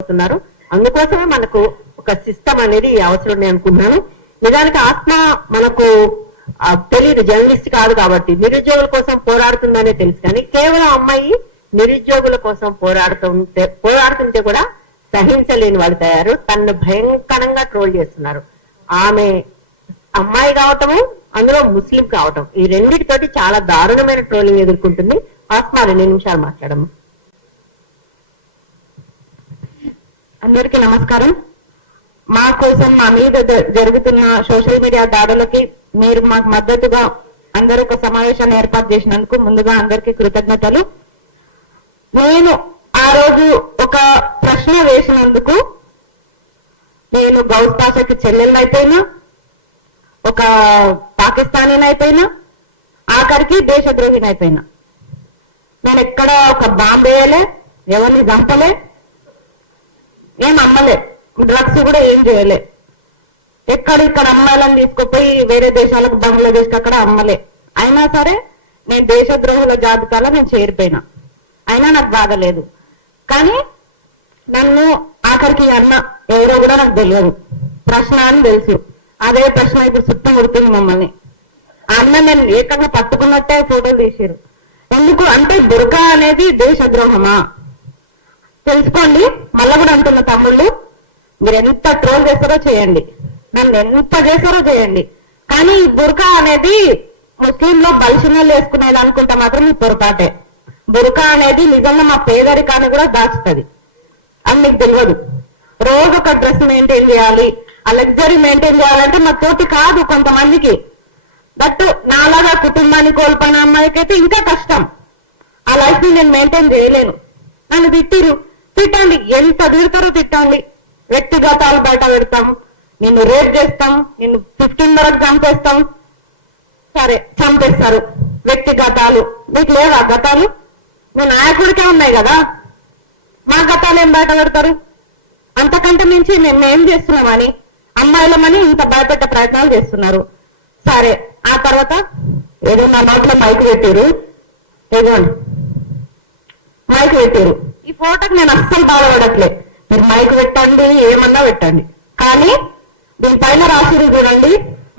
పోరాడుతున్నారు. అందుకోసమే మనకు ఒక సిస్టమ్ అనేది అవసరం నేను అనుకుంటున్నాను. నిజానికి ఆత్మ మనకు తెలియదు, జర్నలిస్ట్ కాదు కాబట్టి నిరుద్యోగుల కోసం పోరాడుతుందనే తెలుసు. కానీ కేవలం అమ్మాయి నిరుద్యోగుల కోసం పోరాడుతుంటే కూడా సహించలేని వాళ్ళు తయారు. తనను భయంకరంగా ట్రోల్ చేస్తున్నారు. ఆమె అమ్మాయి కావటము, అందులో ముస్లిం కావటం, ఈ రెండింటితోటి చాలా దారుణమైన ట్రోలింగ్ ఎదుర్కొంటుంది. ఆస్మా 2 నిమిషాలు మాట్లాడము. అందరికీ నమస్కారం. మా కోసం మా మీద జరుగుతున్న సోషల్ మీడియా దాడులకి మీరు మాకు మద్దతుగా అందరూ ఒక సమావేశాన్ని ఏర్పాటు చేసినందుకు ముందుగా అందరికీ కృతజ్ఞతలు. నేను ఆ రోజు ఒక ప్రశ్న వేసినందుకు నేను గౌస్ పాషకి చెల్లెళ్ళైపోయినా, ఒక పాకిస్తానీనైపోయినా, ఆఖరికి దేశద్రోహినైపోయినా. నేను ఎక్కడ ఒక బాంబు వేయలే, ఎవరిని చంపలే, ఏం అమ్మలే, డ్రగ్స్ కూడా ఏం చేయలే. ఇక్కడ అమ్మాయిలను తీసుకుపోయి వేరే దేశాలకు, బంగ్లాదేశ్కి అక్కడ అమ్మలే. అయినా సరే నేను దేశద్రోహుల జాబితాలో నేను చేరిపోయినా. అయినా నాకు బాధలేదు. కానీ నన్ను ఆఖరికి అన్న ఎవరో కూడా నాకు తెలియదు, ప్రశ్న అని తెలుసు. అదే ప్రశ్న ఇప్పుడు చుట్టూ కొడుతుంది మమ్మల్ని. ఆ అన్న నేను ఏకంగా పట్టుకున్నట్టే ఫోటోలు తీసారు. ఎందుకు అంటే బురకా అనేది దేశద్రోహమా? తెలుసుకోండి. మళ్ళా కూడా అంటున్న తమ్ముళ్ళు, మీరు ఎంత ట్రోల్ చేస్తారో చేయండి, నన్ను ఎంత చేస్తారో చేయండి, కానీ ఈ బురకా అనేది ముస్లింలో బలిసినలు వేసుకునేది అనుకుంటే మాత్రం మీ పొరపాటే. బురకా అనేది నిజంగా మా పేదరికాన్ని కూడా దాచుతుంది. అని మీకు తెలియదు. రోజు ఒక డ్రెస్ మెయింటైన్ చేయాలి, ఆ లగ్జరీ మెయింటైన్ చేయాలంటే మా తోటి కాదు కొంతమందికి. బట్ నాలాగా కుటుంబాన్ని కోల్పోయిన అమ్మాయికి అయితే ఇంకా కష్టం. ఆ లైఫ్ ని నేను మెయింటైన్ చేయలేను. నన్ను తిట్టండి, ఎంత తిడతారో తిట్టండి. వ్యక్తిగతాలు బయట పెడతాం, నిన్ను రేప్ చేస్తాం, నిన్ను 15 వరకు చంపేస్తాం. సరే చంపేస్తారు, వ్యక్తిగతాలు. మీకు లేవా గతాలు? మీ నాయకుడికే ఉన్నాయి కదా, మా గతాలు ఏం బయట పెడతారు? అంతకంటే మించి మేము ఏం చేస్తున్నామని అమ్మాయిలమని ఇంత భయపెట్టే ప్రయత్నాలు చేస్తున్నారు. సరే ఆ తర్వాత ఏదో నా నోట్లో మైక్ పెట్టారు, ఇదిగోండి మైక్ పెట్టారు. ఈ ఫోటోకి నేను అస్సలు బాధపడట్లే. మీరు మైక్ పెట్టండి, ఏమన్నా పెట్టండి, కానీ దీనిపైన రాసిరు చూడండి,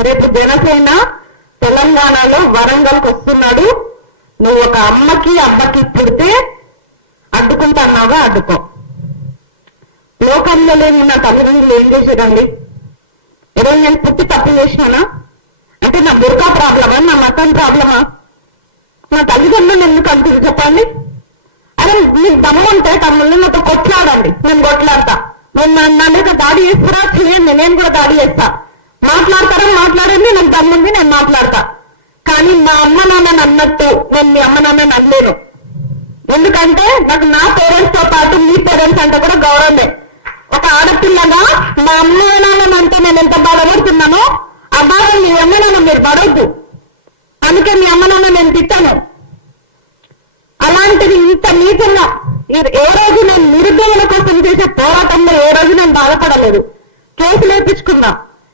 రేపు జనసేన తెలంగాణలో వరంగల్కి వస్తున్నాడు, నువ్వు ఒక అమ్మకి అబ్బకి పుడితే అడ్డుకుంటున్నావా అడ్డుకో. లోకంలో లేని నా తల్లిదండ్రులు ఏం చేసేదండి? ఈరోజు నేను పుట్టి తప్పు చేసినానా? అంటే నా బుర్కా ప్రాబ్లమా, నా మతం ప్రాబ్లమా? నా తల్లిదండ్రులు ఎందుకు అంటారు చెప్పండి? అరే మీకు దమ్ము ఉంటే తమ్ముళ్ళు నాతో కొట్లాడండి, నేను కొట్లాడతా. నేను నా మీద దాడి చేస్తారా చేయండి, నేను కూడా దాడి చేస్తా. మాట్లాడతారా మాట్లాడండి, నాకు దమ్ముంది, నేను మాట్లాడతా. కానీ మా అమ్మ నాన్నని అన్నట్టు నేను మీ అమ్మ నాన్నని అనలేను. ఎందుకంటే నాకు నా పేరెంట్స్ తో పాటు మీ పేరెంట్స్ అంటే కూడా గౌరవమే. ఒక ఆడపిల్లగా మా అమ్మ నాన్నని అంటే నేను ఎంత బాధపడుతున్నానో ఆ బాధ మీ అమ్మ నాన్న మీరు పడవద్దు. అందుకే మీ అమ్మ నాన్న నేను తిట్టాను. అలాంటిది ఇంత నీచంగా ఏ రోజు నేను నిరుద్యోగుల కోసం చేసే పోరాటంలో ఏ రోజు నేను బాధపడలేదు. కేసులు వేయించుకున్నా,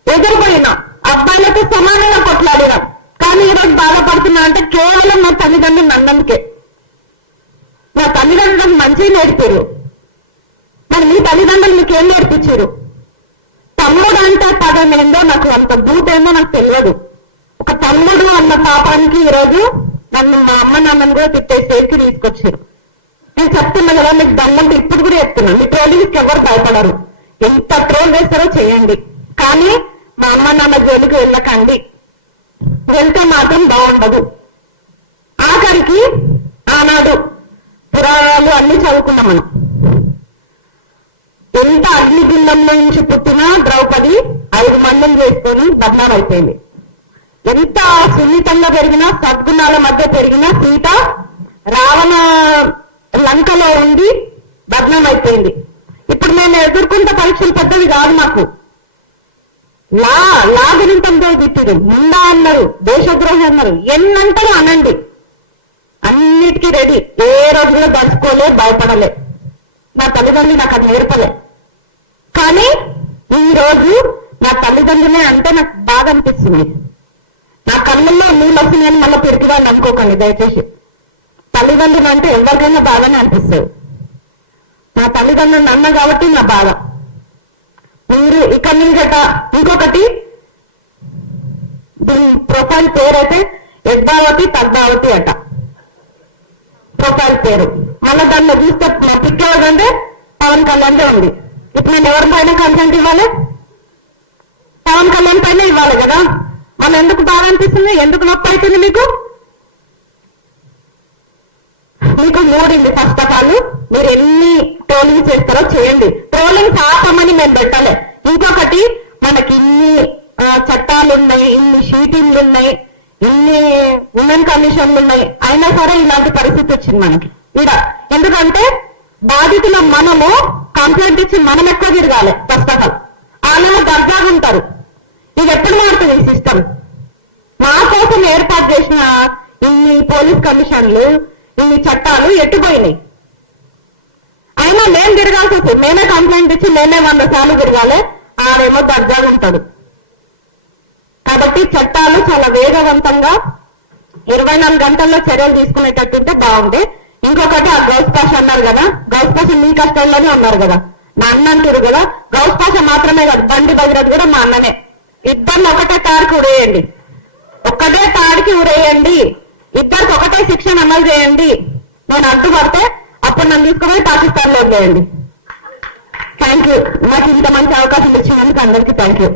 ఎదురుపోయినా, అబ్బాయిలతో సమానంగా కొట్లాడినా. కానీ ఈరోజు బాధపడుతున్నా అంటే కేవలం నా తల్లిదండ్రులు అన్నందుకే. నా తల్లిదండ్రులకు మంచిగా నేర్పారు, మరి మీ తల్లిదండ్రులు మీకు ఏం నేర్పించారు? తమ్ముడు అంటే పదం ఏందో నాకు అంత బూటేందో నాకు తెలియదు. ఒక తమ్ముడు అన్న పాపానికి ఈరోజు నన్ను మా అమ్మ నాన్నని కూడా తిట్టే స్టేజ్కి తీసుకొచ్చారు. నేను చెప్తున్నా కదా, మీకు దమ్ముంటే ఇప్పుడు కూడా చెప్తున్నా, మీ ట్రోలింగ్కి ఎవరు భయపడరు. ఎంత ట్రోల్ చేస్తారో చేయండి, కానీ మా అమ్మ నాన్న జోలికి వెళ్ళకండి. వెళ్తే మాత్రం బాగుండదు. ఆఖరికి ఆనాడు పురాణాలు అన్ని చదువుకున్నాం మనం. ఎంత అగ్నిగుండంలో నుంచి పుట్టిన ద్రౌపది 5 మందిని చేసుకొని బద్నాం అయిపోయింది. ఎంత సున్నితంగా పెరిగినా, సద్గుణాల మధ్య పెరిగిన సీత రావణ లంకలో ఉండి బద్నాం అయిపోయింది. ఇప్పుడు నేను ఎదుర్కొంట పరీక్షలు పెద్దవి కాదు మాకు. లా గురింతంతో తిట్టిరు, ముందా అన్నారు, దేశద్రోహి అన్నారు, ఎన్నంటారో అనండి, అన్నిటికీ రెడీ. ఏ రోజులో తడుచుకోలే, భయపడలే. నా తల్లిదండ్రులు నాకు అది నేర్పలే. కానీ ఈ రోజు నా తల్లిదండ్రులే అంటే నాకు బాధ అనిపిస్తుంది. నా కళ్ళల్లో నీళ్ళు వస్తున్నాయని మళ్ళీ పెరుగుదాన్ని అనుకోకండి దయచేసి. తల్లిదండ్రులు అంటే ఎవరికైనా బాధనే అనిపిస్తుంది. నా తల్లిదండ్రులు అన్న కాబట్టి నా బాధ. మీరు ఇక్కడ నుంచట ఇంకొకటి దీని ప్రొఫైల్ పేరు అయితే యద్భావతి తద్భావతి అట ప్రొఫైల్ పేరు. మళ్ళీ దానిలో చూస్తే మా పిక్ ఎవరంటే పవన్ కళ్యాణ్ ఉంది. ఇప్పుడు నేను ఎవరి పైన కంప్లైంట్ ఇవ్వాలి? పవన్ కళ్యాణ్ పైన ఇవ్వాలి కదా. మళ్ళీ ఎందుకు బాధ అనిపిస్తుంది? ఎందుకు నొప్పి అవుతుంది మీకు? మీకు మూడింది. ఫస్ట్ ఆఫ్ ఆల్ మీరు ఎన్ని ట్రోలింగ్ చేస్తారో చేయండి. ట్రోలింగ్ ఆపమని మేము పెట్టాలి. ఇంకొకటి మనకి ఇన్ని చట్టాలు ఉన్నాయి, ఇన్ని షీటింగ్లు ఉన్నాయి, ఇన్ని ఉమెన్ కమిషన్లు ఉన్నాయి, అయినా సరే ఇలాంటి పరిస్థితి వచ్చింది మనకి ఇక్కడ. ఎందుకంటే బాధితుల మనము కంప్లైంట్ ఇచ్చి మనం ఎక్కువ తిరగాలి. ఫస్ట్ ఆఫ్ ఆల్ వాళ్ళేమో దర్జాగా ఉంటారు. ఇది ఎప్పుడు మారుతుంది ఈ సిస్టమ్? మా కోసం ఏర్పాటు చేసిన ఇన్ని పోలీస్ కమిషన్లు, ఇన్ని చట్టాలు ఎట్టుపోయినాయి. అయినా మేము తిరగాల్సి వస్తుంది. మేమే కంప్లైంట్ ఇచ్చి మేమే 100 సార్లు తిరగాలి. ఆడేమో దర్జాగా ఉంటాడు. కాబట్టి చట్టాలు చాలా వేగవంతంగా 24 గంటల్లో చర్యలు తీసుకునేటట్టుంటే బాగుంది. ఇంకొకటి ఆ గౌస్ పాష అన్నారు కదా, గౌస్ పాష మీ కష్టంలోనే ఉన్నారు కదా, నా అన్న అంటారు కదా. గౌస్ పాష మాత్రమే కాదు, బండి భగీరథ్ కూడా మా అన్ననే. ఇద్దరిని ఒకటే తాడికి ఉరేయండి, ఒక్కటే తాడికి ఉరేయండి, ఇద్దరికి ఒకటే శిక్షణ అమలు చేయండి. నేను అడ్డుపడితే అప్పుడు నన్ను తీసుకుని పాకిస్తాన్ లో వదిలేయండి. Thank you. నాకు ఇంత మంచి అవకాశం ఇచ్చినందుకు అందరికీ థ్యాంక్ యూ.